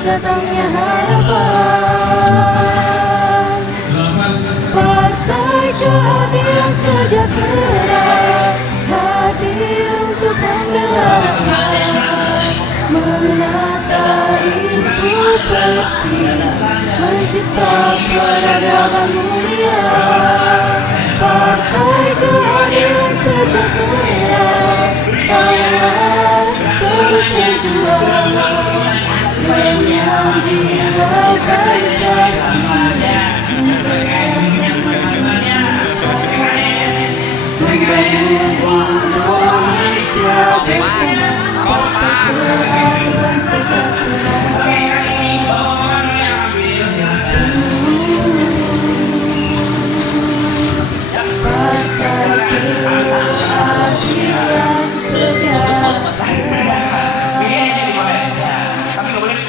Datangnya harapan, partai keadilan sejahtera hadir untuk membela rakyat, menata ibu pertiwi, mencipta peradaban mulia. Partai keadilan sejahtera telah terus berjuang dengan jiwa Pancasila, membangun Indonesia bersama. Partai keadilan sejahtera.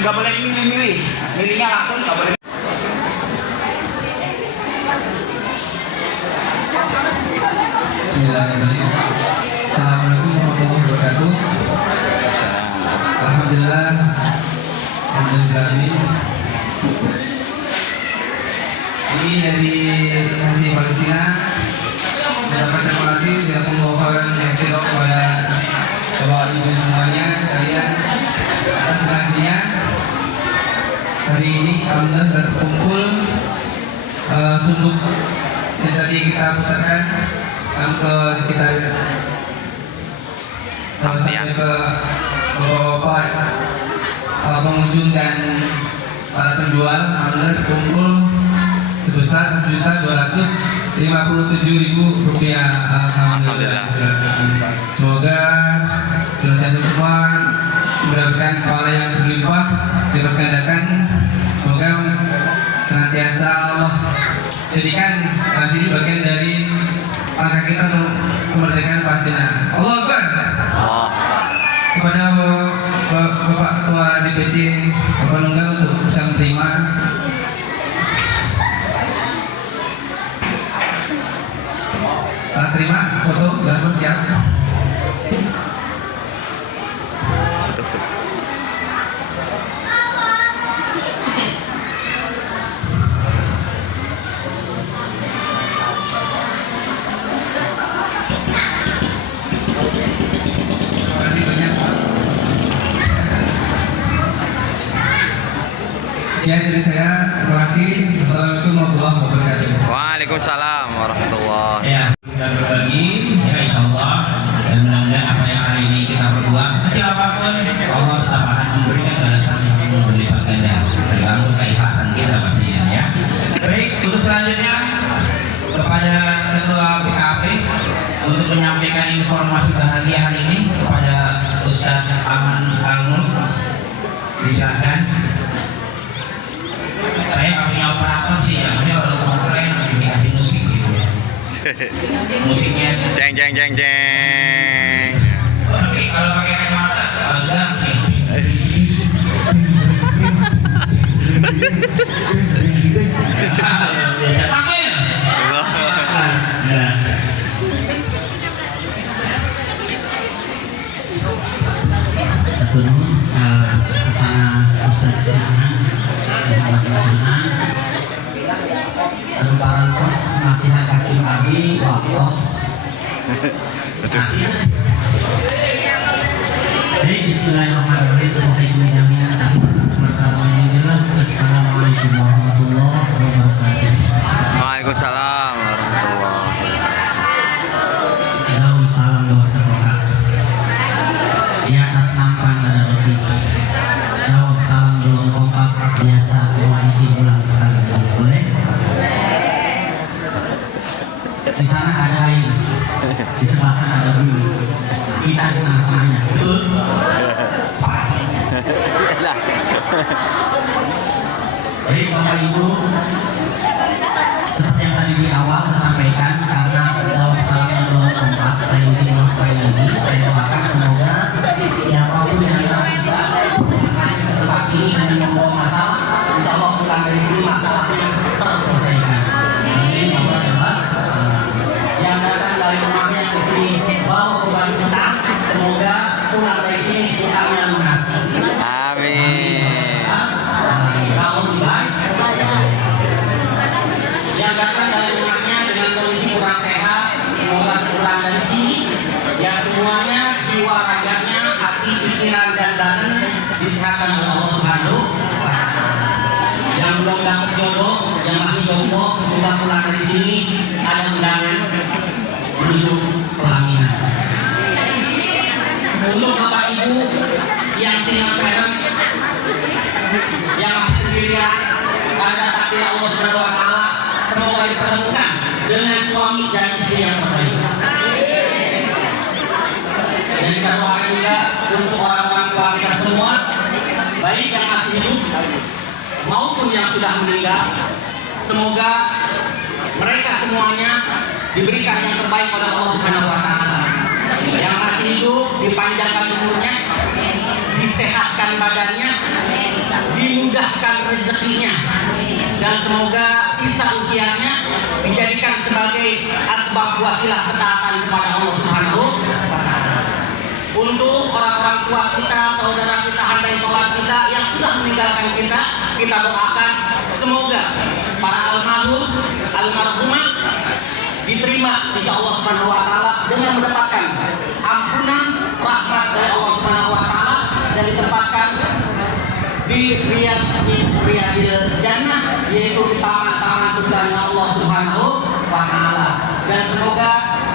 Nggak boleh milih-milih, milihnya langsung nggak boleh. Bismillahirrahmanirrahim. Assalamualaikum warahmatullahi wabarakatuh. Alhamdulillah, alhamdulillah. Ini dari Haji Palestina mendapat terima kasih sudah membawakan video kepada Bapak Ibu semuanya sekalian atas donasinya. Hari ini alhamdulillah sudah terkumpul sunduk yang tadi kita putarkan ke sekitar sampai ke beberapa pengunjung dan para penjual. Alhamdulillah terkumpul sebesar Rp1.257.000. Alhamdulillah. Semoga donasi semua mendapatkan pahala yang berlimpah, dilipat gandakan. Semoga senantiasa Allah jadikan ini bagian dari langkah kita untuk kemerdekaan Palestina. Allah Akbar. Kepada Bapak Ketua DPC Bapak Nunggal untuk bisa menerima. Saat terima foto dan siap. Ya, dari saya terima kasih. Wassalamualaikum warahmatullahi wabarakatuh. Waalaikumsalam warahmatullahi. Ya, kita berbagi ya insya Allah, dan mudah-mudahan apa yang hari ini kita berbuat sekecil apapun Allah tetap akan memberikan balasan yang berlipat ganda tergantung keikhlasan kita pastinya ya. Baik, untuk selanjutnya kepada Ketua PKP untuk menyampaikan informasi bahagia hari ini kepada Ustadz Aman Almun, disilahkan. Saya nggak punya operator sih, ya, maksudnya kalau kemarin dikasih musik gitu ya. Musiknya Jeng jeng jeng jeng. tapi kalau pakai kacamata harus sih. Kesana Ustaz Siahan Lebaran kos masih kasih abi wakos. Jadi Bismillahirrahmanirrahim. Assalamualaikum warahmatullahi wabarakatuh. Waalaikumsalam warahmatullahi wabarakatuh. Daun salam doa terrokat. Di atas nampan ada roti. Jawab salam belum kompak biasa mewajib bulan sekali. Boleh? Di sana ada air, di sebelah sana ada bumi. Kita di tengah-tengahnya. Betul? Jadi Bapak Ibu, seperti yang tadi di awal saya sampaikan, karena jawab salamnya belum kompak, saya uji sekali lagi. Saya doakan semoga siapapun yang antara kita yang ke tempat ini dengan membawa masalah, insya Allah bukan dari sini masalahnya terselesaikan. Ini Bapak adalah yang datang dari rumahnya yang di sini bawa beban utang, semoga pulang dari sini utangnya lunas. Amin. Kalau baik, yang datang dari rumahnya dengan kondisi kurang sehat, semoga sepulang dari sini, ya semuanya jiwa raganya, hati, pikiran dan batin disehatkan oleh Allah Subhanahu wa Ta'ala. Yang belum dapat jodoh, yang masih jomblo, semoga pulang dari sini ada undangan menuju pelaminan. Untuk Bapak Ibu yang single parent, yang masih sendirian, pada takdir Allah Subhanahu wa Ta'ala, semoga dipertemukan dengan suami dan istri yang terbaik. Dan kita doakan juga untuk orang-orang tua kita semua, baik yang masih hidup maupun yang sudah meninggal, semoga mereka semuanya diberikan yang terbaik oleh Allah Subhanahu wa Ta'ala. Yang masih hidup dipanjangkan umurnya, disehatkan badannya, dimudahkan rezekinya, dan semoga sisa usianya dijadikan sebagai asbab wasilah ketaatan kepada Allah Subhanahu wa Ta'ala. Untuk orang-orang tua kita, saudara kita, handai tolak kita yang sudah meninggalkan kita, kita doakan semoga para almarhum, almarhumah diterima insya Allah Subhanahu wa Ta'ala dengan mendapatkan ampunan rahmat dari Allah Subhanahu wa Ta'ala dan ditempatkan di riyadil jannah, yaitu di taman-taman surga Allah Subhanahu wa Ta'ala. Dan semoga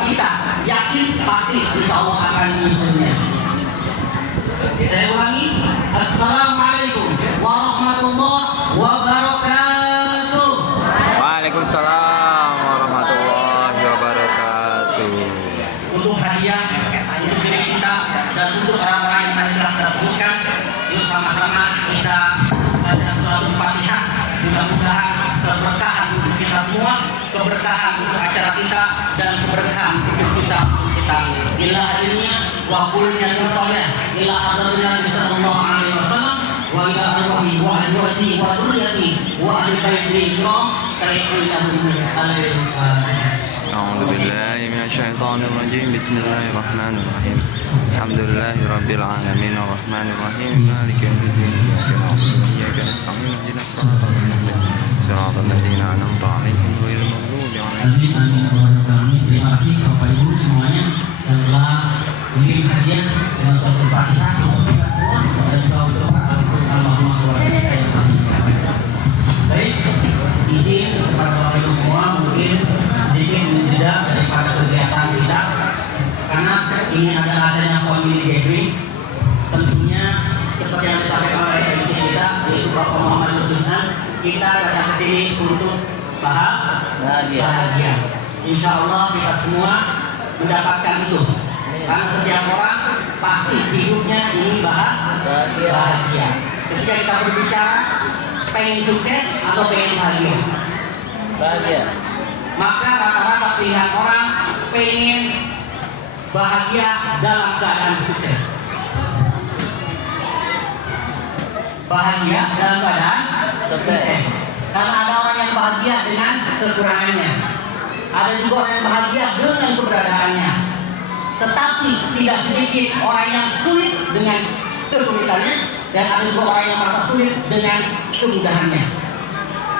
kita yakin pasti insya Allah akan menyusulnya. Saya ulangi, Assalamualaikum warahmatullahi wabarakatuh. Waalaikumsalam warahmatullahi wabarakatuh. Untuk hadiah untuk diri kita dan untuk orang-orang yang tadi telah kita sebutkan, yuk sama-sama kita baca surat Fatihah. Mudah-mudahan keberkahan untuk kita semua, keberkahan untuk acara kita, dan keberkahan untuk sisa kita. Ila hadiniya wa kulnya tusalih ila hadratillah sallallahu alaihi wasallam wa ila arwahi wa azwaji wa dzurriyyati wa ahli baiti kiram sallallahu alaihi wasallam. أعوذ بالله من الشيطان الرجيم بسم الله الرحمن الرحيم الحمد لله رب العالمين الرحمن الرحيم مالك يوم الدين إياك نعبد وإياك نستعين اهدنا الصراط المستقيم صراط الذين أنعمت عليهم غير المغضوب عليهم. Amin. Terima kasih Bapak Ibu semuanya yang telah mengirim hadiah dengan surat Al-Fatihah untuk kita semua dan juga untuk almarhum keluarga kita yang telah meninggal. Baik, izin kepada Bapak Ibu semua mungkin bahagia. Insya Allah kita semua mendapatkan itu. Karena setiap orang pasti hidupnya ini bahagia. Ketika kita berbicara pengen sukses atau pengen bahagia, maka rata-rata pilihan orang pengen bahagia dalam keadaan sukses. Bahagia dalam keadaan sukses. Karena ada orang yang bahagia dengan kekurangannya, ada juga orang yang bahagia dengan keberadaannya. Tetapi tidak sedikit orang yang sulit dengan kesulitannya, dan ada juga orang yang merasa sulit dengan kemudahannya.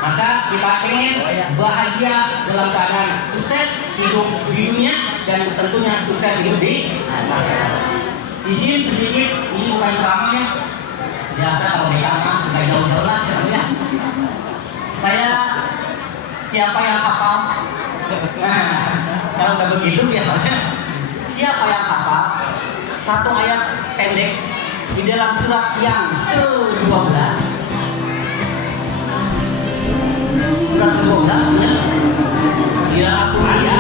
Maka kita pengen bahagia dalam keadaan sukses hidup di dunia, dan tentunya sukses hidup di akhirat. Izin sedikit, ini bukan ceramah ya. Biasa kalau di kamar sudah jauh-jauh lah ya. Saya siapa yang hafal? Nah, kalau udah begitu biasanya siapa yang hafal satu ayat pendek di dalam surat yang ke-12? Surat ke-12 ya. Di dalam Al-Quran ya.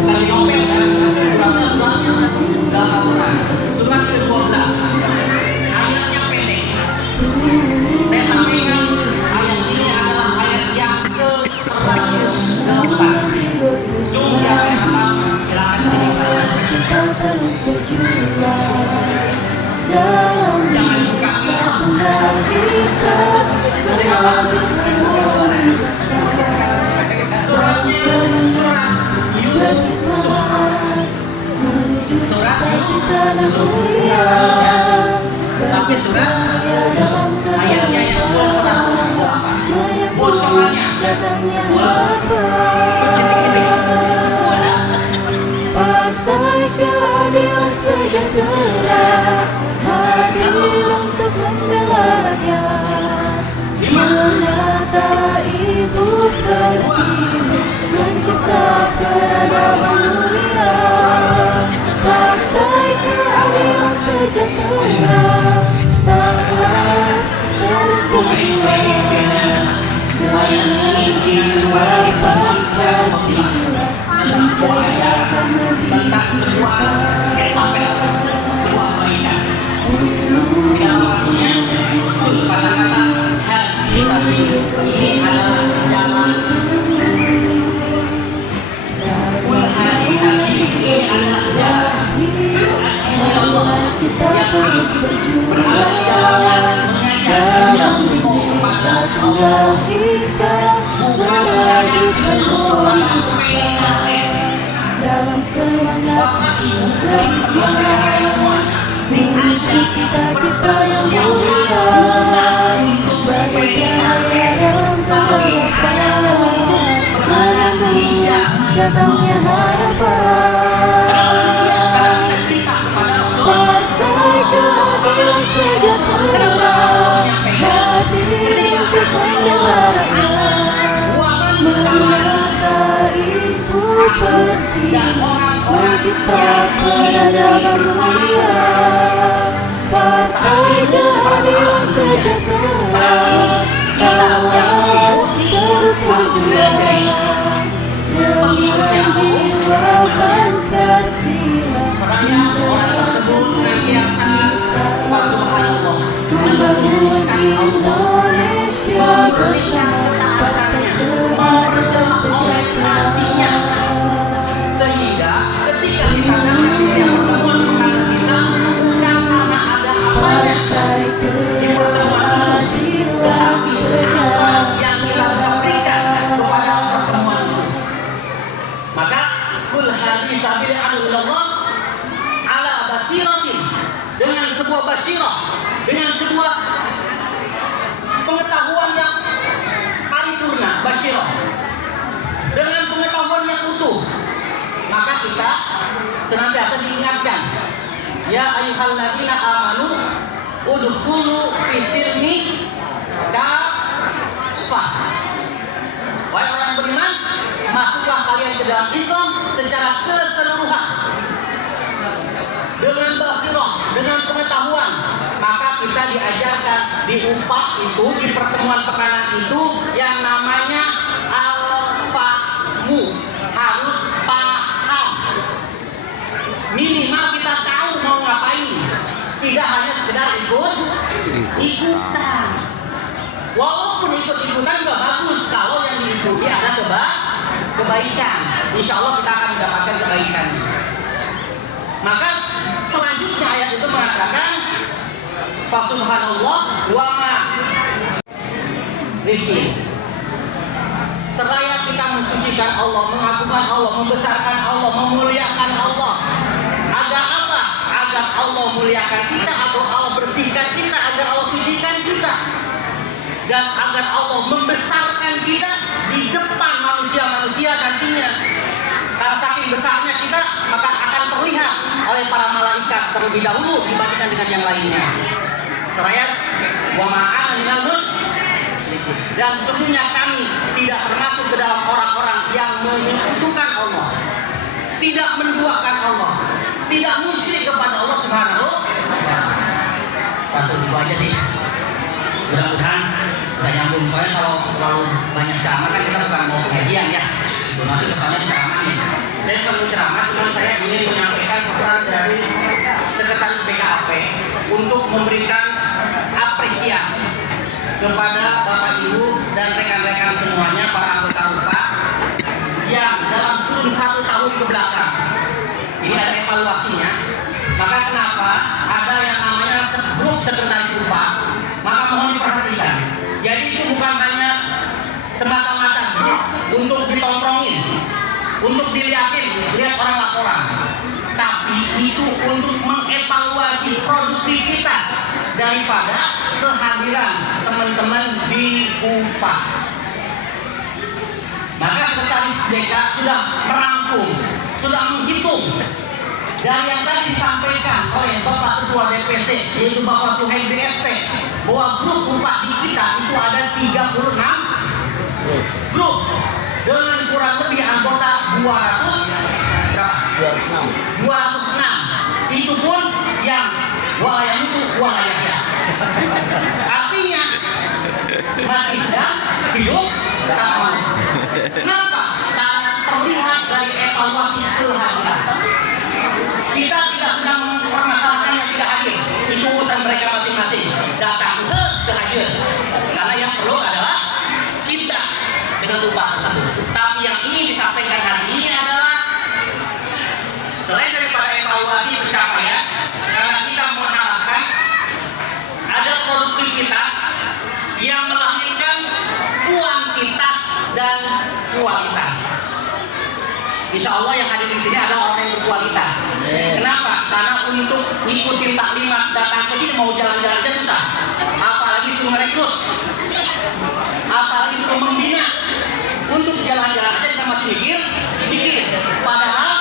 Bukan di novel ya. Surat dalam Al-Quran. Surat ke-12. Ayatnya pendek. Saya sampaikan ayat ini adalah ayat yang ke-104. Cuma siapa yang hafal? Silakan cerita. terus berjuang Jangan buka kita menuju surat Yusuf. Surat tapi surat ayatnya yang ke-108. Bocorannya Partai Keadilan Sejahtera hadir untuk membela rakyat, menata ibu pertiwi, mencipta peradaban mulia. Partai Keadilan Sejahtera telah terus berjuang demi jiwa Pancasila. tentang sebuah ajaran, tentang sebuah estafet, sebuah perintah. Tidak waktunya pun kata-kata ini adalah jalan ini adalah jalan Allah yang harus berada di dalamnya, mengajak menuju kepada Allah, bukan mengajak menuju kepada PKS. Dalam semangat hidup dan menuju cita-cita yang mulia, bagai cahaya yang terdekat, menunggu datangnya harapan. Partai Keadilan Sejahtera hadir untuk membela rakyat, menata ibu pertiwi, mencipta peradaban mulia. Partai Keadilan Sejahtera telah terus berjuang dengan jiwa Pancasila. Seraya orang tersebut senantiasa Subhanallah mensucikan Allah, Indonesia bersama ketaatannya, memperjelas orientasinya, sehingga ketika kita datang di pertemuan pekan kita bukan karena ada apanya di pertemuan itu, tetapi apa yang kita bisa berikan kepada pertemuan itu. Maka kul hadhihi sabili Allah ala basiratin, dengan sebuah basirah, dengan sebuah pengetahuan yang paripurna, basirah, dengan pengetahuan yang utuh. Maka kita senantiasa diingatkan, ya ayyuhalladzina amanu udkhulu fisilmi kafah. Wahai orang beriman, masuklah kalian ke dalam Islam secara keseluruhan, dengan basirah, dengan pengetahuan. Maka kita diajarkan di UPAP itu, di pertemuan pekanan itu, yang namanya al-fa kebaikan. Insya Allah kita akan mendapatkan kebaikan. Maka selanjutnya ayat itu mengatakan Fasubhanallah wa ma bihi. Seraya kita mensucikan Allah, mengagungkan Allah, membesarkan Allah, memuliakan Allah. Agar apa? Agar Allah muliakan kita, agar Allah bersihkan kita, agar Allah sucikan kita, dan agar Allah membesarkan kita di depan manusia-manusia nantinya. Karena saking besarnya kita, maka akan terlihat oleh para malaikat terlebih dahulu dibandingkan dengan yang lainnya. Seraya wa ma'ana minal musyrikin, dan sesungguhnya kami tidak termasuk ke dalam orang-orang yang menyekutukan Allah, tidak menduakan Allah, tidak musyrik kepada Allah Subhanahu wa ta'ala. Satu itu aja sih. Mudah-mudahan saya nyambung, soalnya kalau terlalu banyak ceramah kan kita bukan mau pengajian ya. Nanti kesannya ceramahnya. Saya bukan mau ceramah, cuma saya ingin menyampaikan pesan dari Sekretaris BKAP untuk memberikan apresiasi kepada Bapak Ibu dan rekan-rekan semuanya, para anggota UPA yang dalam kurun 1 tahun ke belakang ini ada evaluasinya. Maka kenapa ada yang namanya grup sekretaris UPA, maka mohon diperhatikan. Jadi itu bukan hanya semata-mata grup untuk ditongkrongin, untuk dilihatin, lihat orang laporan, tapi itu untuk mengevaluasi produktivitas daripada kehadiran teman-teman di UPA. Maka Sekretaris DK sudah merangkum, sudah menghitung dari yang tadi disampaikan oleh Bapak Ketua DPC, yaitu Bapak Suhaib BSP, bahwa grup UPA di kita itu ada 36 grup dengan kurang lebih anggota 206. Itu pun yang walayah itu walayahnya. Artinya mati sedang, hidup tak mau. Kenapa? Karena terlihat dari evaluasi kehadiran. Kita tidak sedang mempermasalahkan yang tidak hadir. Itu urusan mereka masing-masing. Datang ke hadir. Karena yang perlu adalah kita dengan UPA tersebut. Tapi yang ingin disampaikan hari ini adalah selain daripada evaluasi pencapaian, karena kita mengharapkan ada produktivitas yang melahirkan kuantitas dan kualitas. Insya Allah yang hadir di sini adalah orang yang berkualitas. Kenapa? Karena untuk ngikutin taklimat datang ke sini mau jalan-jalan aja susah. Apalagi suruh merekrut, apalagi suruh membina. Untuk jalan-jalan aja kita masih mikir. Padahal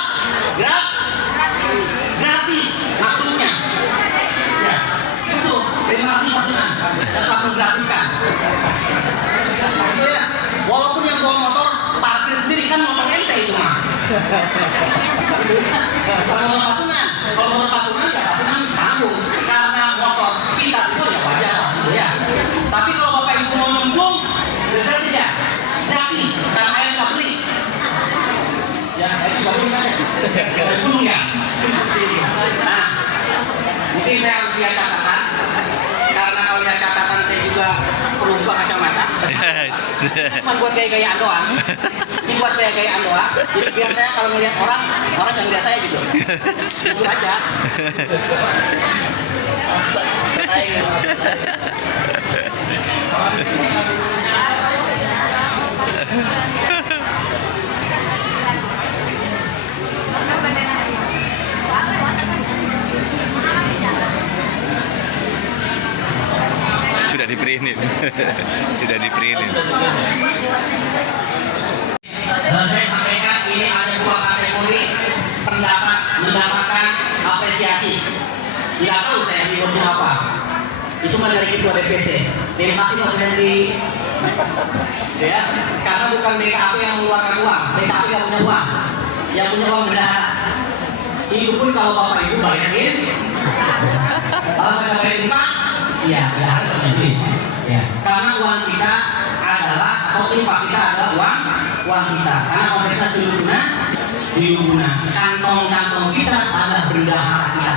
gratis maksudnya. Ya, itu terima kasih maksudnya. Dan telah menggratiskan. Itu ya. Walaupun yang bawa motor parkir sendiri kan motor ente itu mah. Kalau motor pasungan ya pasungan tanggung karena motor kita semua ya wajar lah gitu ya. Tapi kalau Bapak Ibu mau nyemplung, gratis ya, gratis karena air nggak beli. Ya, air nggak beli kan ya? Gunung ya, seperti itu. Nah, mungkin saya harus lihat catatan karena kalau lihat catatan saya juga perlu buka kacamata. Cuma buat gaya-gayaan doang. Ini buat gaya-gayaan doang. Jadi biar saya kalau melihat orang jangan lihat saya gitu. Jujur aja. Sudah diprintin. Saya sampaikan ini ada 2 kategori mendapatkan apresiasi. Nggak tahu saya rewardnya apa. Itu mah dari Ketua DPC. Terima kasih Mas Hendy. Ya, karena bukan BKAP yang mengeluarkan uang. BKAP nggak punya uang. Yang punya uang bendahara. Itu pun kalau Bapak Ibu bayarin. Kalau nggak bayarin Pak, iya, bendahara nggak punya duit. Ya, karena uang kita adalah atau infak kita adalah uang kita. Karena konsepnya diuguna. Kantong-kantong kita adalah bendahara kita.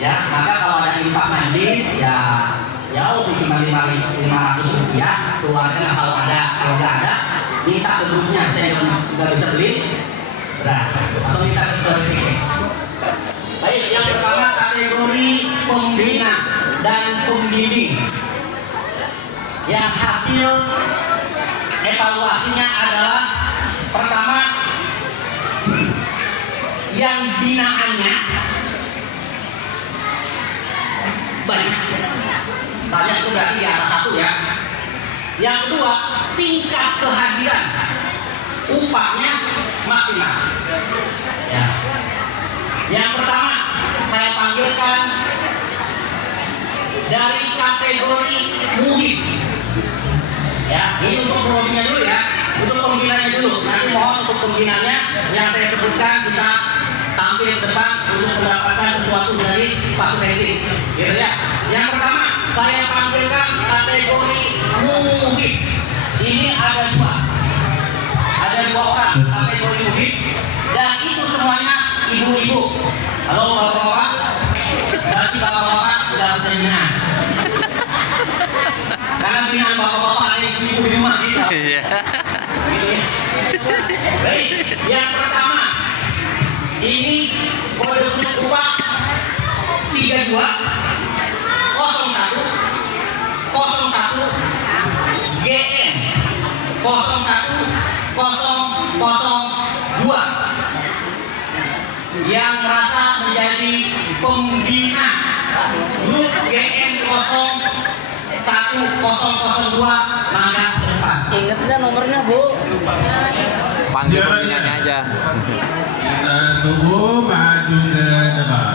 Ya, maka kalau ada infak majlis ya untuk cuma 500 rupiah keluarga kalau nggak ada minta ke grupnya, saya nggak bisa beli beras atau minta ke ketua. Baik, yang pertama kategori pembina dan pembimbing. Yang hasil evaluasinya adalah pertama, yang binaannya banyak itu berarti di atas 1 ya. Yang kedua, tingkat kehadiran upahnya maksimal ya. Yang pertama saya panggilkan dari kategori muhib ya. Ini untuk muhibnya dulu ya, untuk pembinanya dulu. Nanti mohon untuk pembinanya yang saya sebutkan bisa tampil ke depan untuk mendapatkan sesuatu dari Pak Suhendi gitu ya. Yang pertama saya panggilkan kategori muhib. Ini ada 2 orang kategori muhib, dan itu semuanya ibu-ibu. Halo bapak-bapak, berarti bapak-bapak tidak bertanya. Karena binaan bapak-bapak ada ibu-ibu di rumah gitu. Baik, yang pertama ini kode grup upah 32 01 01 GM 01002 yang merasa menjadi pembina grup GM 01002 mangga ke depan. Ingatnya nomornya Bu. Panggil pembinanya aja. Kita tunggu maju ke depan.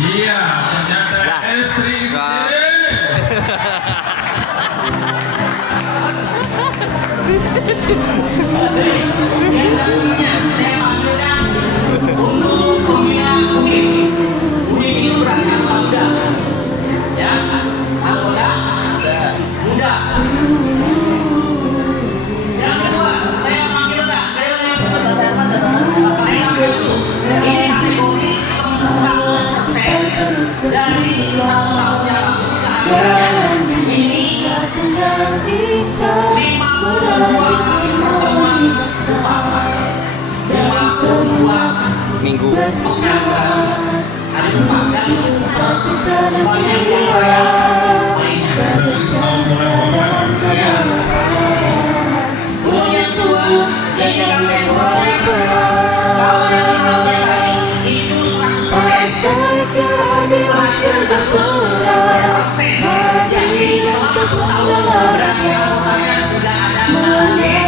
Iya, ternyata istri. Saya panggilkan untuk pembina UIN. UIN itu berarti anggota muda, ya, anggota muda. Yang kedua, saya panggilkan ini kategori 100% dari 1 tahun yang lalu kehadirannya. Ini 52 pertemuan dalam 52 Minggu. ada upah dan banyak yang lainnya. Untuk yang kedua, ini kategorinya kalau yang dipakai tadi itu 100%. Jadi selama 1 tahun berarti anggotanya tidak ada lagi.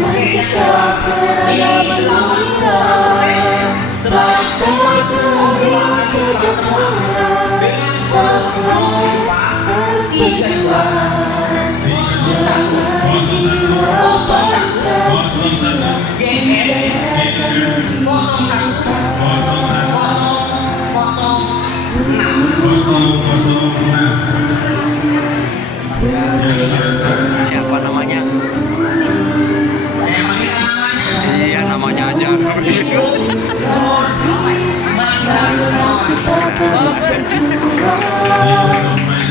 Oke, yang kedua ini 81% sebanyak 42 pertemuan dengan kode upah 32 01 GM 01 Siapa namanya? Saya panggilkan namanya. Iya, namanya aja.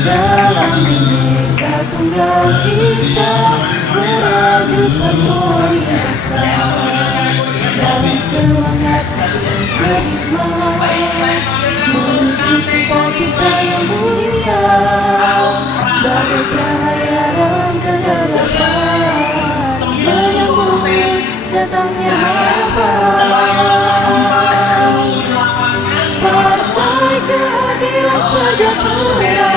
Dalam Bhinneka Tunggal Ika merajut berkuasa dalam semangat berhikmah menuju cita yang mulia bagai cahaya dalam kegelapan menyambut datangnya harapan. Partai Keadilan Sejahtera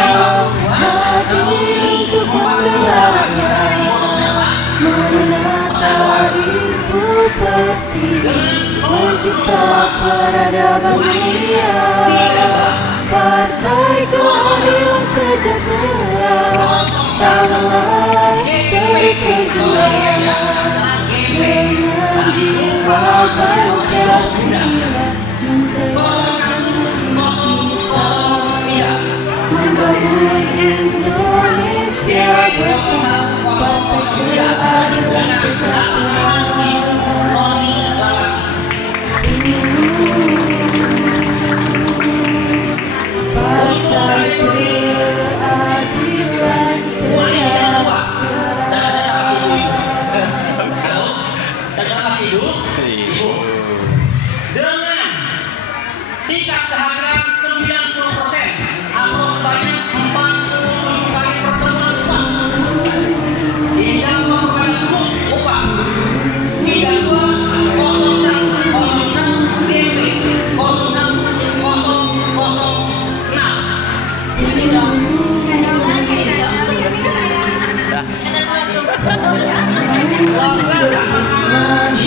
hadir untuk mendengarnya menata ibu peti mencipta peradaban dunia. Partai Keadilan Sejahtera tanganlah terus berjuang dengan jiwa Pancasila membangun Indonesia bersama. Partai Keadilan Sejahtera. Partai Keadilan Sejahtera. berjuang,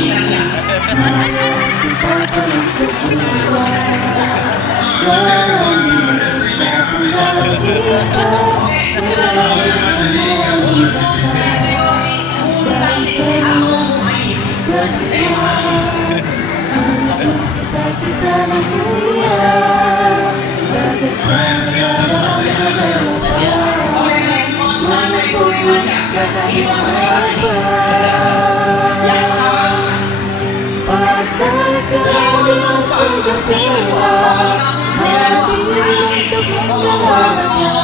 marilah kita terus berjuang. Dalam kita tunggal kita menuju kembali besar. Dan semua berjuang menuju cita-cita yang mulia. Bagai cahaya dalam kegelapan, menyembuhkan datangnya harapan. Partai Keadilan Sejahtera hadir untuk menggelarnya,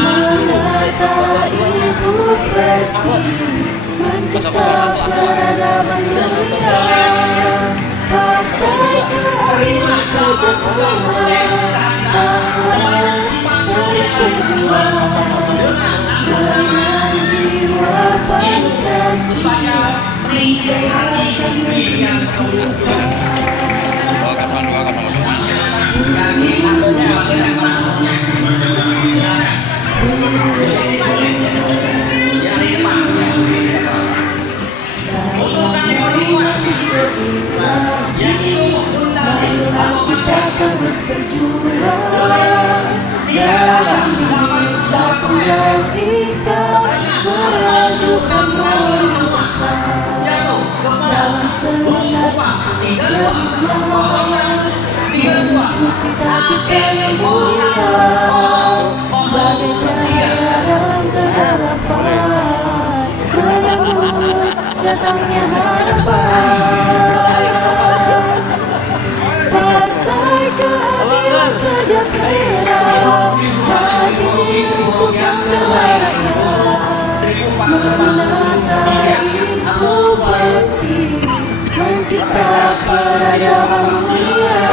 menata ibu pertiwi, mencipta peradaban dunia. Partai Keadilan Sejahtera akan terus berjuang dengan jiwa Pancasila, menjayakan negeri kita. Marilah kita terus berjuang dalam bineka tunggal ika, menuju kembali besar. Dalam semangat berjuang menuju cita-cita yang mulia. Bagai cahaya dalam kegelapan, menyambut datangnya harapan. Partai Keadilan Sejahtera hadir untuk menggelarnya, menata ibu pertiwi, mencipta peradaban mulia.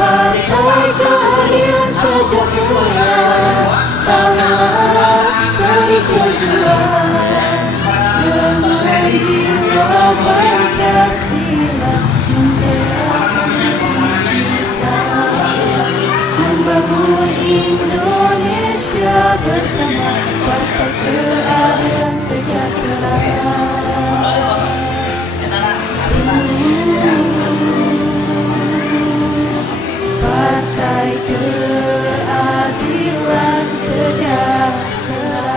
Partai Keadilan Sejahtera akan terus berjuang dengan jiwa Pancasila, menjayakan negeri kita, membangun Indonesia bersama. Partai Keadilan Sejahtera. Partai Keadilan Sejahtera.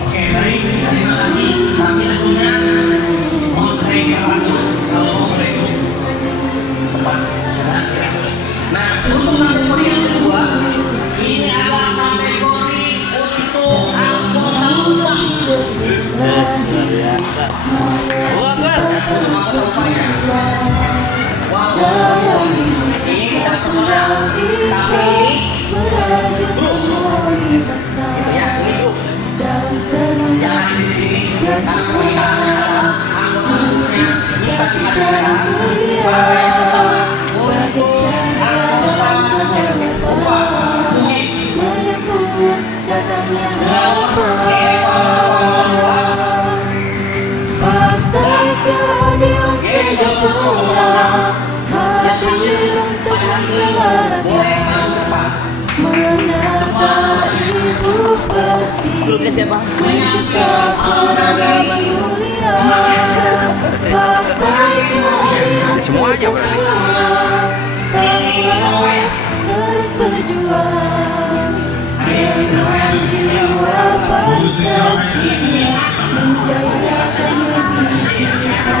Oke, baik, terima kasih. Tapi sebelumnya mohon saya jawab dulu kalau boleh. Nah, untuk kategori yang kedua, ini adalah kategori untuk anggota umum. Walaupun ini kita personal, tapi ya, ini grup. Jangan di sini karena pernikahannya adalah anggota umumnya kita cuma daerah. Partai yang pertama untuk anggota umum Menyambut datangnya harapan. Partai Keadilan Sejahtera hadir untuk menggelarnya, menata ibu pertiwi, mencipta peradaban mulia. Partai Keadilan Sejahtera akan terus berjuang dengan jiwa Pancasila, menjayakan negeri kita.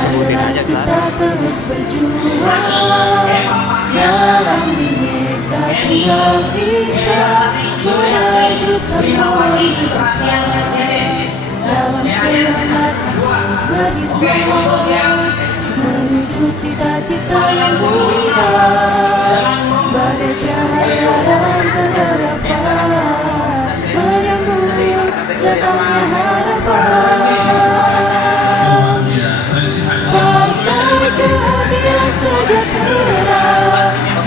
Sebutin aja, Ustaz. Kita terus berjuang dalam bineka tunggal ika, menuju kembali besar. Dalam semangat berjuang menuju cita-cita yang mulia. Bagai cahaya dalam kegelapan, menyambut datangnya harapan. Luar biasa ini Partai keadilan sejahtera,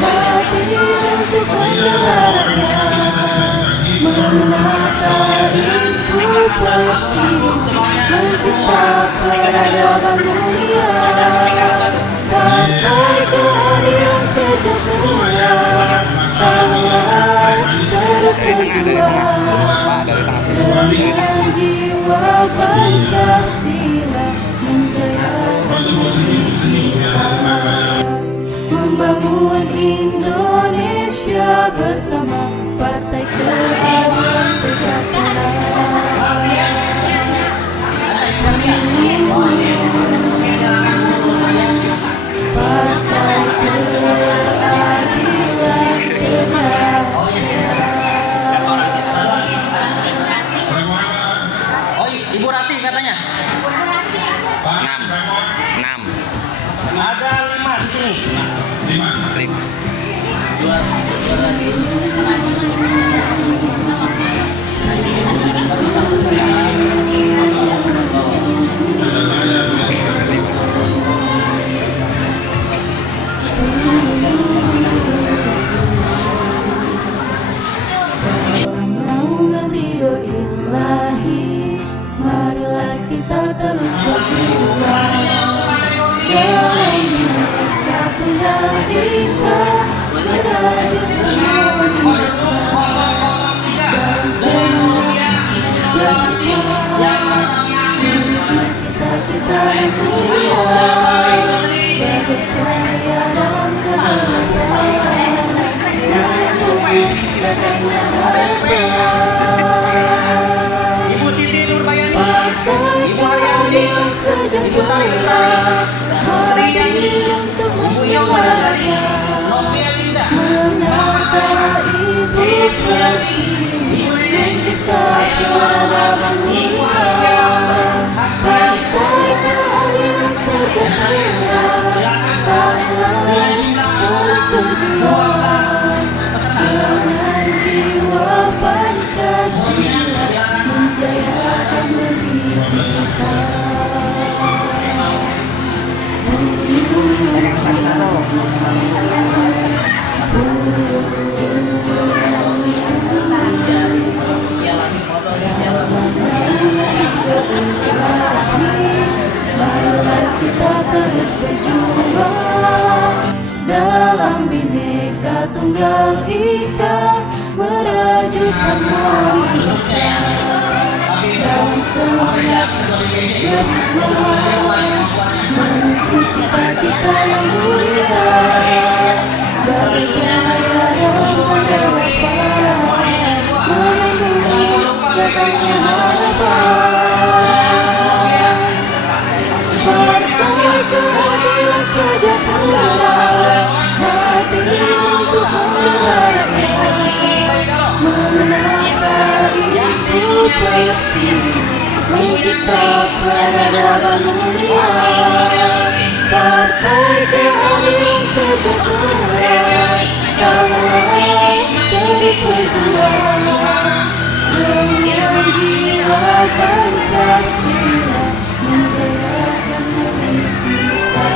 hadir untuk menggelarnya, menata ibu peti, mencipta peradaban dunia. Partai keadilan sejahtera, tangan terus berjuang dengan jiwa Pancasila, menjayakan kita, membangun Indonesia bersama Partai Keadilan Sejahtera. Partai Keadilan Sejahtera. Oh, Ibu Rati katanya. 6. Ada 5 di sini. Naungan ridho ilahi, marilah kita terus berjuang. Dalam Bhinneka Tunggal Ika, merajut harmoni bersama. Dalam semangat berjuang, menuju cita-cita yang mulia, berjaya dalam kegelapan, menemui datangnya harapan. Ibu Siti Nurbayani, Partai Ibu Haryadi, Keadilan Ibu Sejahtera, Sri Yani, hadir untuk Ibu Yomadasari, menggelarnya, Novia Linda, menata ibu peti, mencipta peradaban dunia. Partai Keadilan Sejahtera, tangan terus berjuang dengan jiwa Pancasila, menjayakan negeri kita. Marilah kita terus berjuang dalam Bhinneka Tunggal Ika, merajut harmoni bersama. Dalam semangat berjuang, menuju cita-cita yang mulia, berjaya dalam kegelapan, menemui datangnya harapan. Partai Keadilan Sejahtera, hadir untuk menggelarnya, menata ibu peti, mencipta peradaban dunia. Partai Keadilan Sejahtera, tangan terus berjuang dengan jiwa Pancasila, menjayakan negeri kita,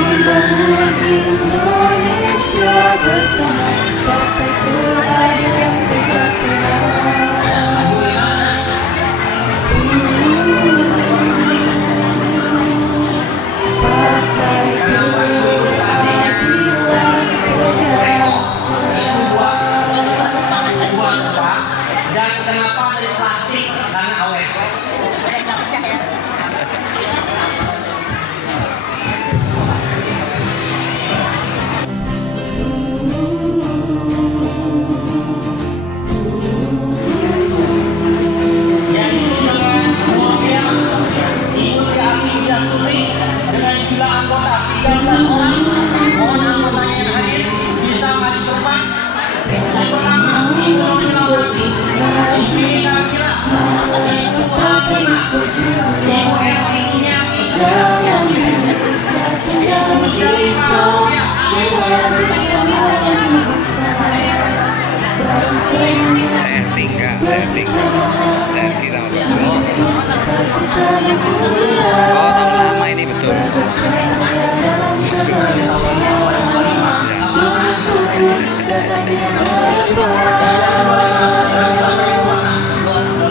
membangun Indonesia bersama Partai Keadilan Sejahtera. Partai Keadilan Sejahtera. dan kenapa dari plastik karena awet. Jadi dengan Novia, Ibu Sri dan Suri dengan jumlah anggota 13 orang, mohon anggotanya yang hadir bisa maju ke depan. Yang pertama, Ibu Nurmawati, Ibu Nina Gila, Ibu Hatimah, Ibu Erni Sunyati, Ibu Syarifah Novia, Saya tinggal. kemuliaan yang mulia. Oh, tahun lama ini betul. Bercahaya dalam kemuliaan, menunggu datangnya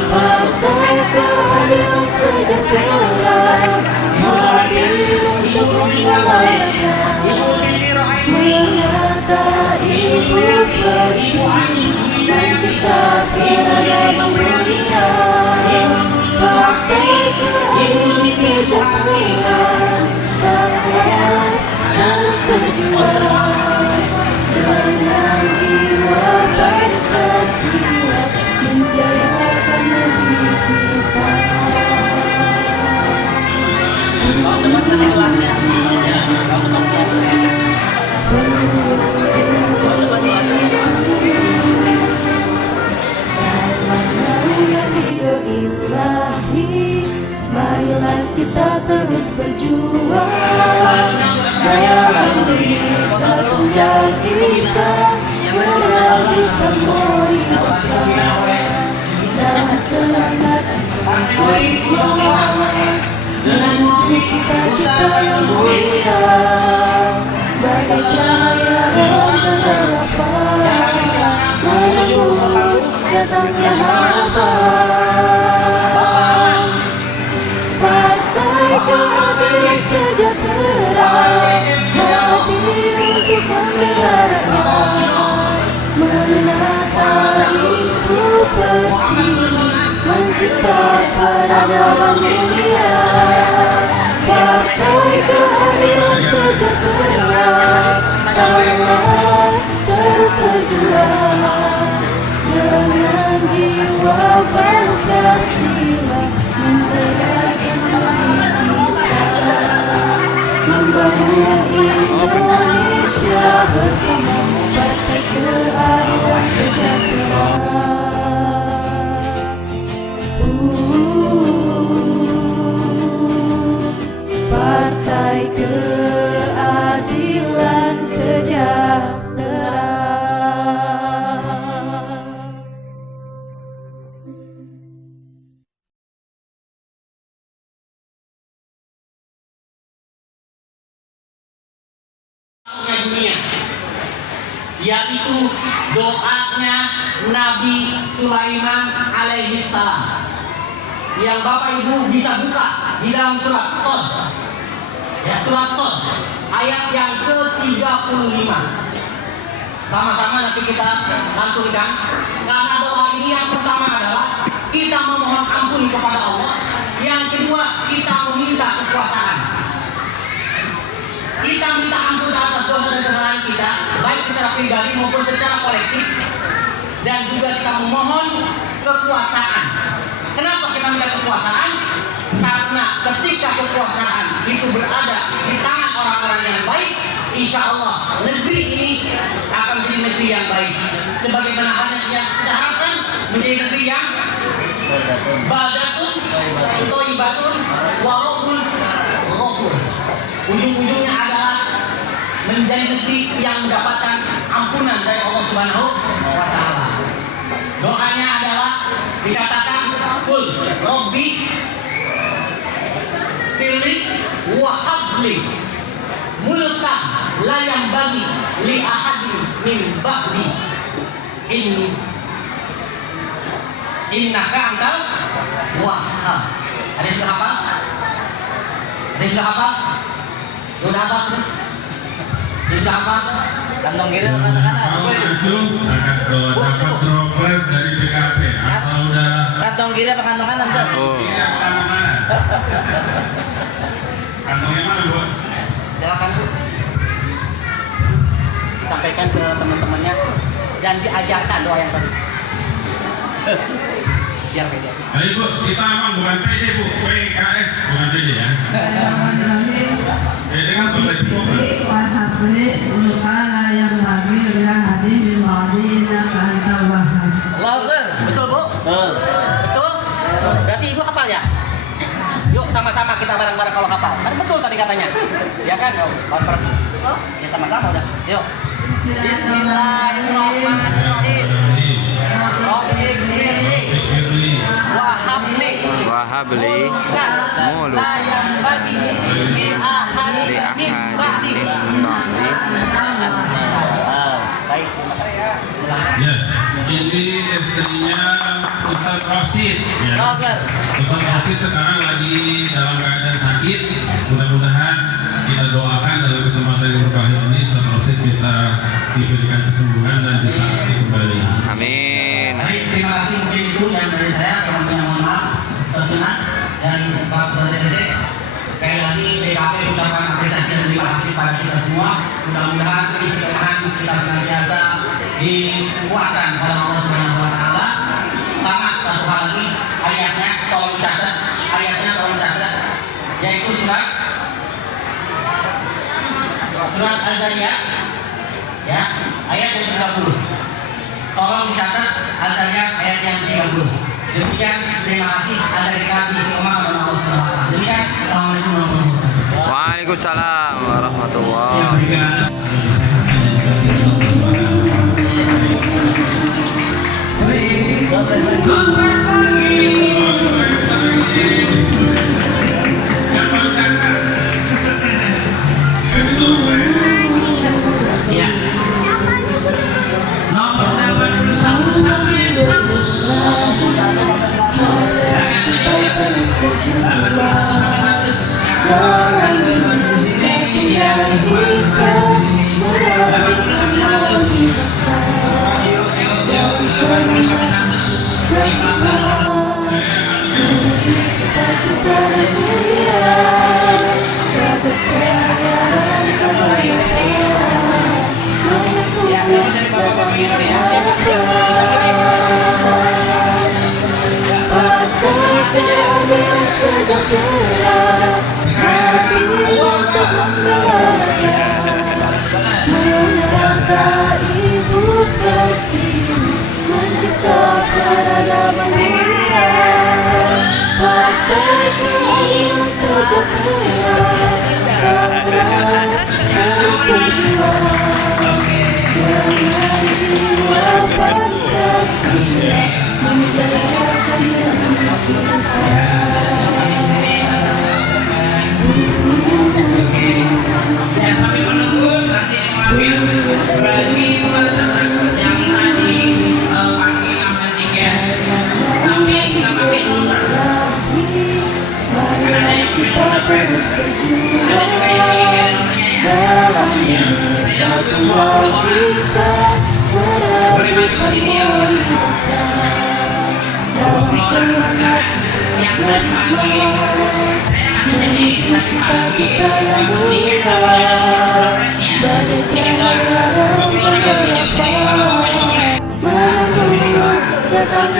Partai Keadilan Sejahtera hadir untuk membelanya, menyatai pergi mencipta peradaban dunia. Partai Keadilan Sejahtera takkan harus berjuang dengan jiwa Pancasila menjayakan negeri kita. Ilahi, marilah kita terus berjuang dalam kita tunjang kita mewujudkan motivasi dan semangat berjuang menuju cita-cita yang mulia bagai cahaya dalam kegelapan menunggu datangnya harapan. Partai Keadilan Sejahtera hadir untuk membela rakyat, menata itu pergi mencipta peradaban dunia. Partai Keadilan Sejahtera takkan terus berjuang dengan jiwa Pancasila menjayakan negeri kita, membangun Indonesia bersama Partai Keadilan Sejahtera. Partai Keadilan Sejahtera. Dunia, yaitu doanya Nabi Sulaiman alaihissalam yang Bapak Ibu bisa buka di dalam surat Shad, ya, surat Shad ayat yang ke-35. Sama-sama nanti kita lantunkan, karena doa ini yang pertama adalah kita memohon ampun kepada Allah, yang kedua kita meminta kekuasaan. Kita minta ampun atas dosa dan kesalahan kita, baik secara pribadi maupun secara kolektif, dan juga kita memohon kekuasaan. Kenapa kita minta kekuasaan? Karena ketika kekuasaan itu berada di tangan orang-orang yang baik, insya Allah negeri ini akan menjadi negeri yang baik. Sebagaimana halnya yang kita harapkan menjadi negeri yang badatun, toibatun, warobun, ghafur. Ujung-ujungnya adalah menjadi negeri yang mendapatkan ampunan dari Allah Subhanahu wa Ta'ala. Doanya adalah dikatakan kul Robbi pilih wahabli mulkan layang bagi li ahadin min ba'di innaka antal wahhab. Ada yang sudah hafal? Ada yang sudah hafal? Sudah hafal sudah? Sudah hafal? Kantong kiri atau kantong kanan? Kalau maju dapat droples dari PKP asal udah Kantong kiri atau kantong kanan? Oh. kiri atau kantong mana? Kantongnya mana, Bu? Silakan Bu. Sampaikan ke teman-temannya dan diajarkan doa yang tadi. Biar beda. Ayo Bu, kita emang bukan PD Bu, PKS bukan PD ya. PD kan Partai Demokrat. Betul Bu? Betul? Berarti Ibu hafal ya? Yuk sama-sama kita bareng-bareng kalau hafal. Kan betul tadi katanya. Ya kan? Ya sama-sama udah. Yuk. Bismillahirrahmanirrahim. Rabbi firli wahabli Wahabli mulkan makhluk la yang bagi li ahadin li min ahadin ba'di. min ba'di. Baik, terima kasih. Ya, ini istrinya Ustaz Rosid ya. Ustaz Rosid sekarang lagi dalam keadaan sakit. Mudah-mudahan kita doakan dalam kesempatan yang berbahagia ini Ustaz Rosid bisa diberikan kesembuhan dan bisa kembali. Amin. Baik, terima kasih mungkin itu yang dari saya. Kurang mohon maaf. Sejenak dan Pak Ketua DPC. Sekali lagi DKP ucapkan apresiasi dan terima kasih pada kita semua. Mudah-mudahan istiqomah kita senantiasa dikuatkan oleh Allah Subhanahu wa taala. Sama satu hal lagi, ayatnya tolong catat, yaitu surat Al-Zariyat ya, ayat yang 30. Tolong dicatat Al-Zariyat ayat yang 30. Demikian, terima kasih. Ada kami istiqomah kepada Allah Subhanahu wa taala. Demikian, assalamualaikum warahmatullahi wabarakatuh. Waalaikumsalam warahmatullahi Ya. Nomor 81 sampai 'Cause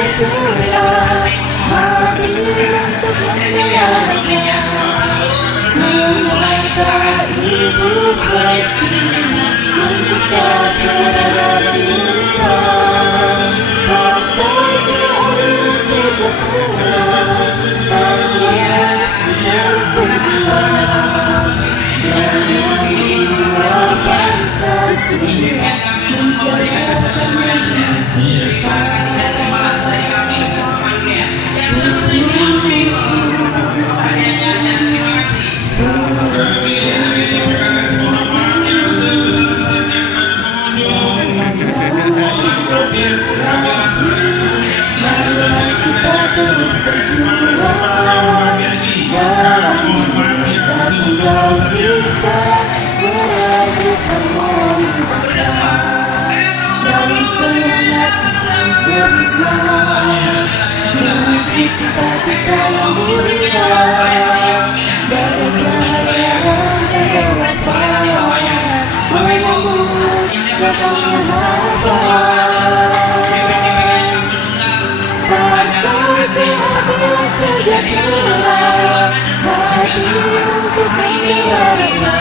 sejahtera, hadir untuk membelanya, menata ibu pertiwi, mencipta peradaban mulia. Partai Keadilan Sejahtera, Allah terus berjuang, dengan jiwa Pancasila menjayakan kita. Marilah kita terus berjuang, dalam diri dan tinggal kita, merajukan momen besar. Dalam semangat berjuang, menuju cita-cita yang mulia, bagai cahaya Dewa Barat, menyambut datangnya harapan. Partai Keadilan Sejahtera, hadir untuk membelanya,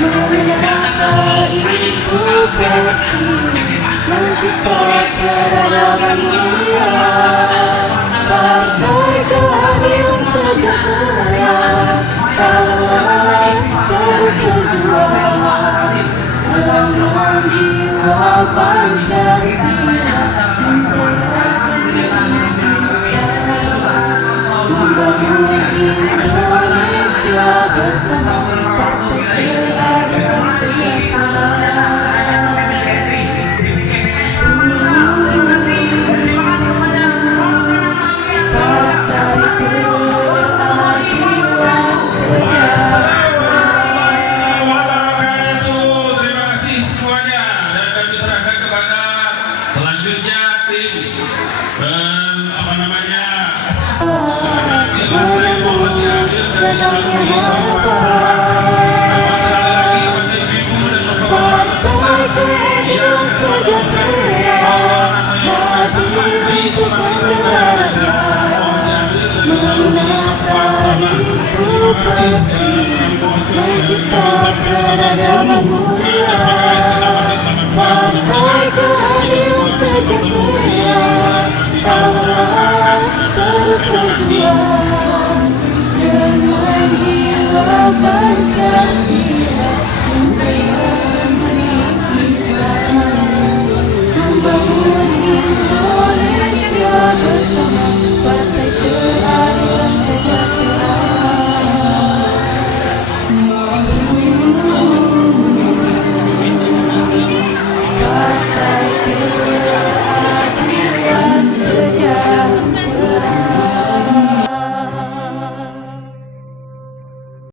menata ibu pertiwi, mencipta peradaban mulia. Partai Keadilan Sejahtera, Allah terus berjuang, dengan jiwa Pancasila menjayakan membangun Indonesia bersama. Partai Keadilan Sejahtera. Terima kasih semuanya, dan kami serahkan kepada selanjutnya tim apa namanya Datangnya harapan. Partai Keadilan Sejahtera, hadir untuk membelanya, menata ibu pertiwi, mencipta peradaban mulia. Partai Keadilan Sejahtera, Allah terus berjuang,